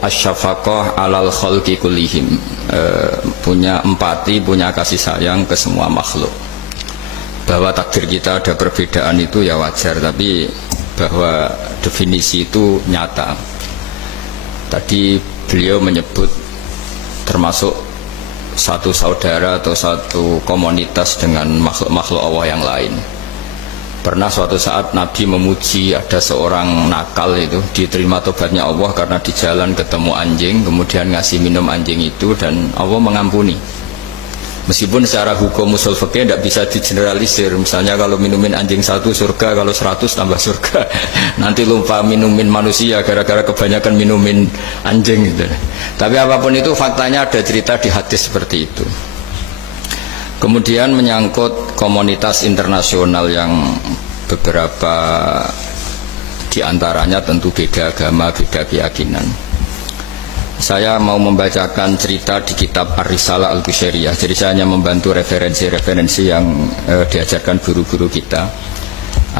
asyafaqah alal khalqi kullihim, punya empati, punya kasih sayang ke semua makhluk. Bahwa takdir kita ada perbedaan itu ya wajar, tapi bahwa definisi itu nyata. Tadi beliau menyebut termasuk satu saudara atau satu komunitas dengan makhluk-makhluk Allah yang lain. Pernah suatu saat Nabi memuji ada seorang nakal itu diterima tobatnya Allah karena di jalan ketemu anjing, kemudian ngasih minum anjing itu dan Allah mengampuni. Meskipun secara hukum usul fikih tidak bisa digeneralisir. Misalnya kalau minumin anjing 1 surga, kalau 100 tambah surga. Nanti lupa minumin manusia gara-gara kebanyakan minumin anjing gitu. Tapi apapun itu faktanya ada cerita di hadis seperti itu. Kemudian menyangkut komunitas internasional yang beberapa diantaranya tentu beda agama, beda keyakinan. Saya mau membacakan cerita di kitab Ar-Risalah Al-Qushairiyah. Jadi saya hanya membantu referensi-referensi yang diajarkan guru-guru kita.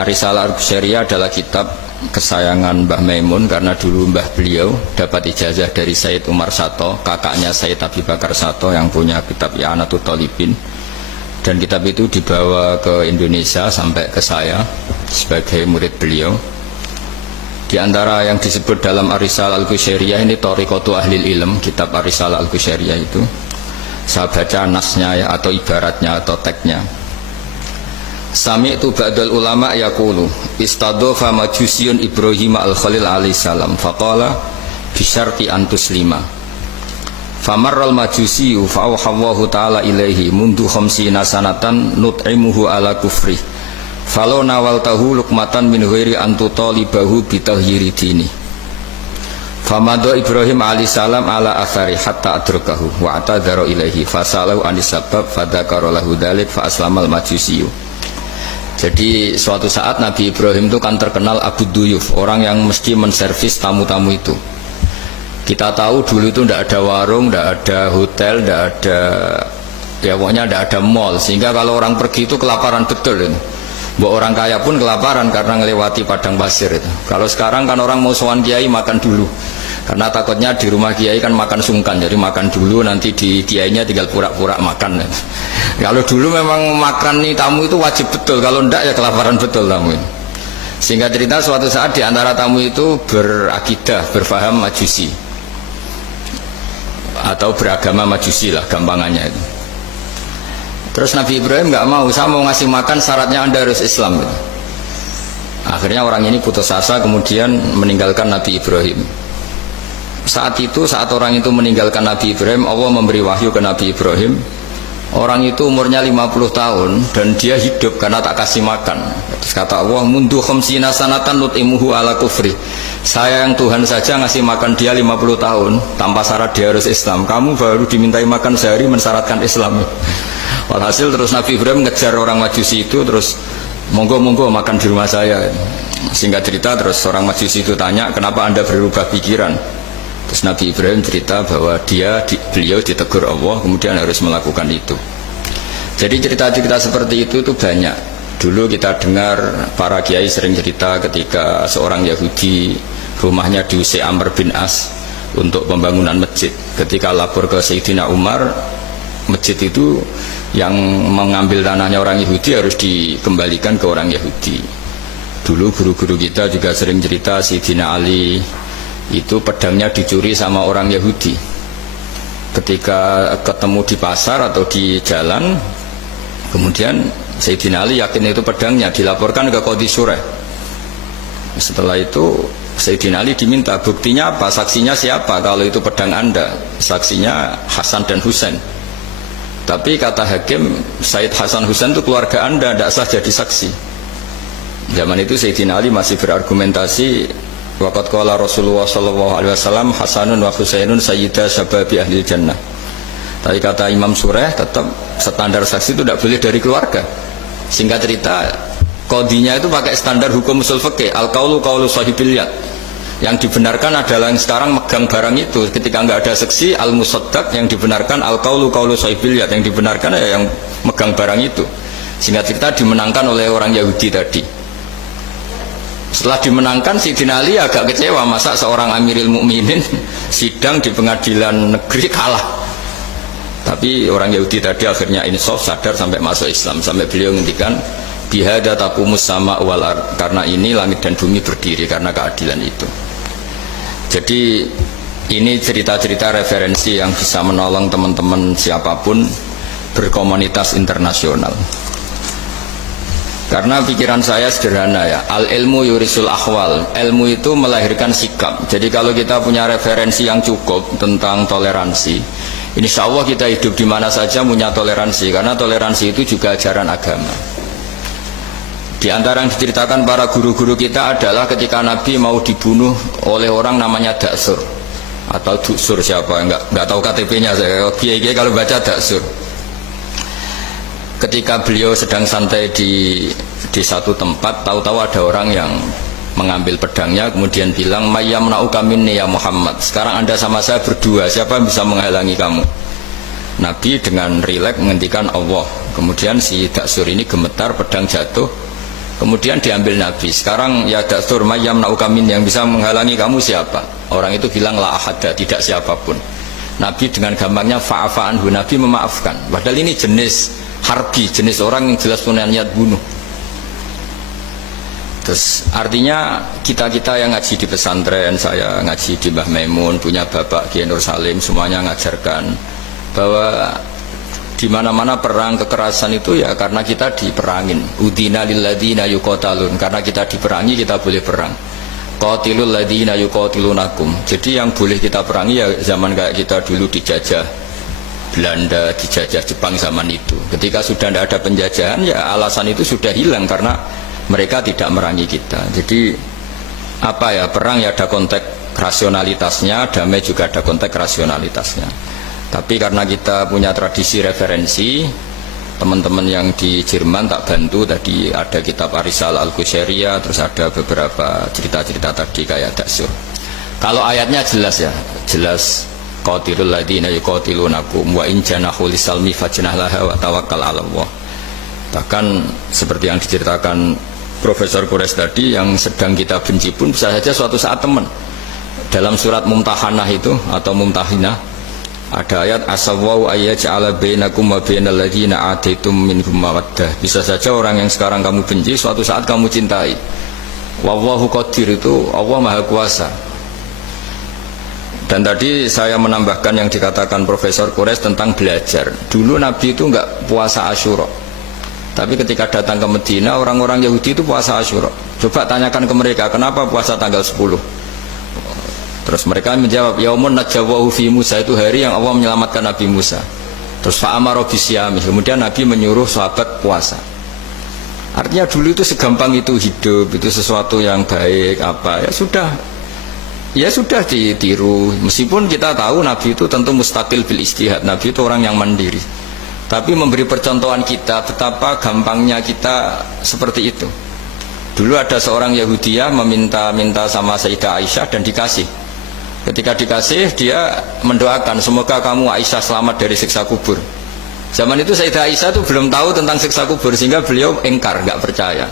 Ar-Risalah Al-Qushairiyah adalah kitab kesayangan Mbah Maimun karena dulu mbah beliau dapat ijazah dari Sayyid Umar Sato, kakaknya Sayyid Abi Bakar Sato yang punya kitab I'anatul Talibin. Dan kitab itu dibawa ke Indonesia sampai ke saya sebagai murid beliau. Di antara yang disebut dalam Ar-Risalah Al-Qushairiyah ini Thariqatu Ahlil Ilm, kitab Ar-Risalah Al-Qushairiyah itu. Saya baca nasnya ya, atau ibaratnya atau tagnya. Sami'tu ba'dal ulama yaqulu istadhafa majusiyun Ibrahim al-Khalil alaihi salam faqala bisyarti antuslima. Famarral majusiyu fa'awhallahu ta'ala ilaihi mundu khamsina sanatan nut'imuhu ala kufri falau nawaltahu lukmatan min ghairi antutalibahu bitahyiri dini. Famado Ibrahim alaihissalam ala athari hatta adrakahu wa atadhara ilaihi fasalahu anisabab fadhakara lahu dhalik fa aslamal majusiyu. Jadi suatu saat Nabi Ibrahim itu kan terkenal Abu Duyuf, orang yang mesti menservis tamu-tamu itu. Kita tahu dulu itu tidak ada warung, tidak ada hotel, tidak ada, ya pokoknya tidak ada mall, sehingga kalau orang pergi itu kelaparan betul itu. Bahwa orang kaya pun kelaparan karena melewati padang pasir itu. Kalau sekarang kan orang mau sowan kiai makan dulu, karena takutnya di rumah kiai kan makan sungkan, jadi makan dulu nanti di kiainya tinggal pura-pura makan. Kalau dulu memang makan nih tamu itu wajib betul, kalau tidak ya kelaparan betul tamu itu. Sehingga cerita suatu saat di antara tamu itu berakidah, berfaham Majusi atau beragama Majusi lah gampangannya itu. Terus Nabi Ibrahim nggak mau, saya mau ngasih makan syaratnya Anda harus Islam gitu. Akhirnya orang ini putus asa, kemudian meninggalkan Nabi Ibrahim. Saat itu, saat orang itu meninggalkan Nabi Ibrahim, Allah memberi wahyu ke Nabi Ibrahim. Orang itu umurnya 50 tahun dan dia hidup karena tak kasih makan. Terus kata Allah, mundu khamsina sanatan nut'imuhu ala kufri. Saya yang Tuhan saja ngasih makan dia 50 tahun tanpa syarat dia harus Islam. Kamu baru dimintai makan sehari mensyaratkan Islam. Walhasil terus Nabi Ibrahim ngejar orang Majusi itu, terus monggo-monggo makan di rumah saya. Singkat cerita terus orang Majusi itu tanya, kenapa Anda berubah pikiran? Terus Nabi Ibrahim cerita bahwa beliau ditegur Allah, kemudian harus melakukan itu. Jadi cerita-cerita seperti itu banyak. Dulu kita dengar para kiai sering cerita ketika seorang Yahudi rumahnya diusir Amr bin As untuk pembangunan masjid. Ketika lapor ke Sayyidina Umar, masjid itu yang mengambil tanahnya orang Yahudi harus dikembalikan ke orang Yahudi. Dulu guru-guru kita juga sering cerita Sayyidina Ali itu pedangnya dicuri sama orang Yahudi. Ketika ketemu di pasar atau di jalan, kemudian Sayyidina Ali yakin itu pedangnya, dilaporkan ke Qadhi Surah. Setelah itu Sayyidina Ali diminta, buktinya apa, saksinya siapa kalau itu pedang Anda? Saksinya Hasan dan Husain. Tapi kata hakim, Sayyid Hasan Husain itu keluarga Anda, tidak sah jadi saksi. Zaman itu Sayyidina Ali masih berargumentasi, waqad qala Rasulullah sallallahu alaihi wasallam Hasanun wa Husainun sayyida syababi ahli jannah. Tapi kata Imam Surah, tetap standar saksi itu tidak boleh dari keluarga. Singkat cerita, qadhinya itu pakai standar hukum usul fikih, al-qaulu qaulu sahibil yad. Yang dibenarkan adalah yang sekarang megang barang itu. Ketika nggak ada saksi, al-musaddaq, yang dibenarkan al-qaulu qaulu sahibil yad, yang dibenarkan ya yang megang barang itu. Singkat cerita dimenangkan oleh orang Yahudi tadi. Setelah dimenangkan, Sayyidina Ali agak kecewa, masa seorang Amirul Mukminin sidang di pengadilan negeri kalah. Tapi orang Yahudi tadi akhirnya insaf, sadar sampai masuk Islam, sampai beliau ngendikan bihada taqumus sama wal ard, karena ini langit dan bumi berdiri karena keadilan itu. Jadi ini cerita-cerita referensi yang bisa menolong teman-teman siapapun berkomunitas internasional. Karena pikiran saya sederhana ya, al ilmu yurisul ahwal, ilmu itu melahirkan sikap. Jadi kalau kita punya referensi yang cukup tentang toleransi, insya Allah kita hidup di mana saja punya toleransi, karena toleransi itu juga ajaran agama. Di antara yang diceritakan para guru-guru kita adalah ketika Nabi mau dibunuh oleh orang namanya Daksur atau Duksur, siapa nggak tahu KTP-nya saya. Kiai-kiai kalau baca Daksur. Ketika beliau sedang santai di satu tempat, tahu-tahu ada orang yang mengambil pedangnya, kemudian bilang, "Mayyamna'uka minni ya Muhammad." Sekarang Anda sama saya berdua, siapa yang bisa menghalangi kamu? Nabi dengan rileks menghentikan Allah. Kemudian si Daksur ini gemetar, pedang jatuh. Kemudian diambil Nabi. Sekarang ya Daksur, mayyamna'uka minni, yang bisa menghalangi kamu siapa? Orang itu bilang, la ahada, tidak siapapun. Nabi dengan gampangnya fa'afa anhu, Nabi memaafkan. Padahal ini jenis harbi, jenis orang yang jelas punya niat bunuh. Terus artinya kita-kita yang ngaji di pesantren, saya ngaji di Mbah Maimun, punya Bapak Kiai Nur Salim, semuanya ngajarkan bahwa di mana-mana perang kekerasan itu ya karena kita diperangin. Udina lil ladzina yuqatalun, karena kita diperangi kita boleh perang. Qatilul ladzina yuqatilunakum. Jadi yang boleh kita perangi ya zaman kayak kita dulu dijajah Belanda, dijajah Jepang zaman itu. Ketika sudah tidak ada penjajahan, ya alasan itu sudah hilang karena mereka tidak merangi kita. Jadi apa ya, perang ya ada konteks rasionalitasnya, damai juga ada konteks rasionalitasnya. Tapi karena kita punya tradisi referensi, teman-teman yang di Jerman tak bantu, tadi ada kitab Arisal Al-Qushairiyah, terus ada beberapa cerita-cerita tadi kayak Daksur. Kalau ayatnya jelas ya, jelas qatilul ladzina yuqatilunakum wa in janahu lisalmi fajnah laha wa tawakkal 'ala Allah. Bahkan seperti yang diceritakan Profesor Quraisy tadi, yang sedang kita benci pun bisa saja suatu saat teman. Dalam surat Mumtahanah itu atau Mumtahinah ada ayat asawwau ayyaj'ala bainakum wa bainal ladzina ataitum minhum mawaddah. Bisa saja orang yang sekarang kamu benci suatu saat kamu cintai. Wallahu qadir, itu Allah Maha Kuasa. Dan tadi saya menambahkan yang dikatakan Profesor Quraisy tentang belajar. Dulu Nabi itu enggak puasa Asyura. Tapi ketika datang ke Medina, orang-orang Yahudi itu puasa Asyura. Coba tanyakan ke mereka, kenapa puasa tanggal 10? Terus mereka menjawab, yaumun najjawahu fi Musa, itu hari yang Allah menyelamatkan Nabi Musa. Terus fa'amara bisyami, kemudian Nabi menyuruh sahabat puasa. Artinya dulu itu segampang itu hidup, itu sesuatu yang baik, apa ya sudah ditiru. Meskipun kita tahu Nabi itu tentu mustaqil bil istihad, Nabi itu orang yang mandiri, tapi memberi percontohan kita betapa gampangnya kita seperti itu. Dulu ada seorang Yahudiyah meminta sama Sayyidah Aisyah dan dikasih. Ketika dikasih, dia mendoakan semoga kamu Aisyah selamat dari siksa kubur. Zaman itu Sayyidah Aisyah itu belum tahu tentang siksa kubur, sehingga beliau engkar, nggak percaya.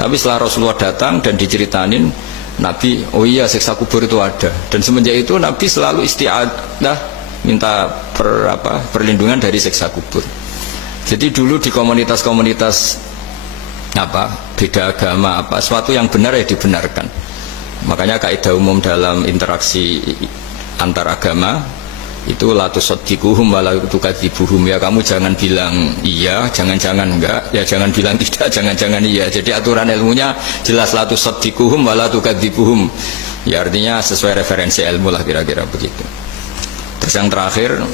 Tapi setelah Rasulullah datang dan diceritanin Nabi, oh iya siksa kubur itu ada. Dan semenjak itu Nabi selalu isti'adah, minta perlindungan dari siksa kubur. Jadi dulu di komunitas-komunitas beda agama, sesuatu yang benar ya dibenarkan. Makanya kaidah umum dalam interaksi antar agama itu la tusaddiquhum wa la tukadzibuhum, ya kamu jangan bilang iya, jangan-jangan enggak, ya jangan bilang tidak, jangan-jangan iya. Jadi aturan ilmunya jelas, la tusaddiquhum wa la tukadzibuhum. Ya artinya sesuai referensi ilmu lah, kira-kira begitu. Terus yang terakhir,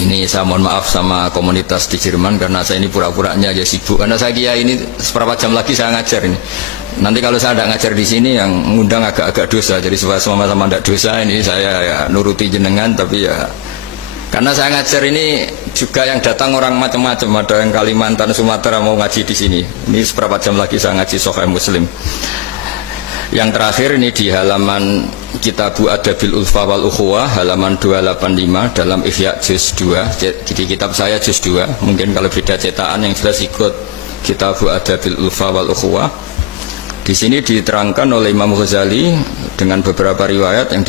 ini saya mohon maaf sama komunitas di Jerman karena saya ini pura-puranya aja sibuk. Karena saya kira ini seberapa jam lagi saya ngajar ini. Nanti kalau saya tidak ngajar di sini yang ngundang agak-agak dosa. Jadi supaya sama-sama tidak dosa, ini saya ya nuruti jenengan. Tapi ya karena saya ngajar ini juga yang datang orang macam-macam. Ada yang Kalimantan, Sumatera mau ngaji di sini. Ini seberapa jam lagi saya ngaji Sahih Muslim. Yang terakhir ini di halaman Kitabu Adabil Ulfa wal Ukhuwah, halaman 285 dalam Ihya juz 2. Jadi kitab saya juz 2. Mungkin kalau beda cetakan yang jelas ikut Kitabu Adabil Ulfa wal Ukhuwah. Di sini diterangkan oleh Imam Ghazali dengan beberapa riwayat yang